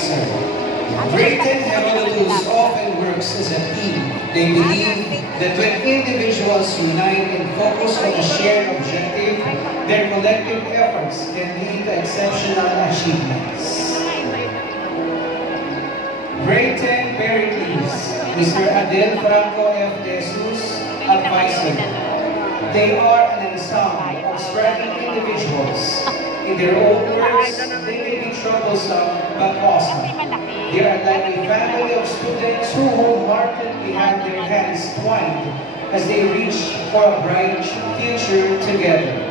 advisor. Brayton Herodotus often works as a team. They believe that when individuals unite and focus on a shared objective, their collective efforts can lead to exceptional achievements. Brayton Pericles, Mr. Adel Franco F. De Jesus, advisor. They are an ensemble of striking individuals. In their own words, they may be troublesome but awesome. They are like a family of students who wholeheartedly have their hands twined as they reach for a bright future together.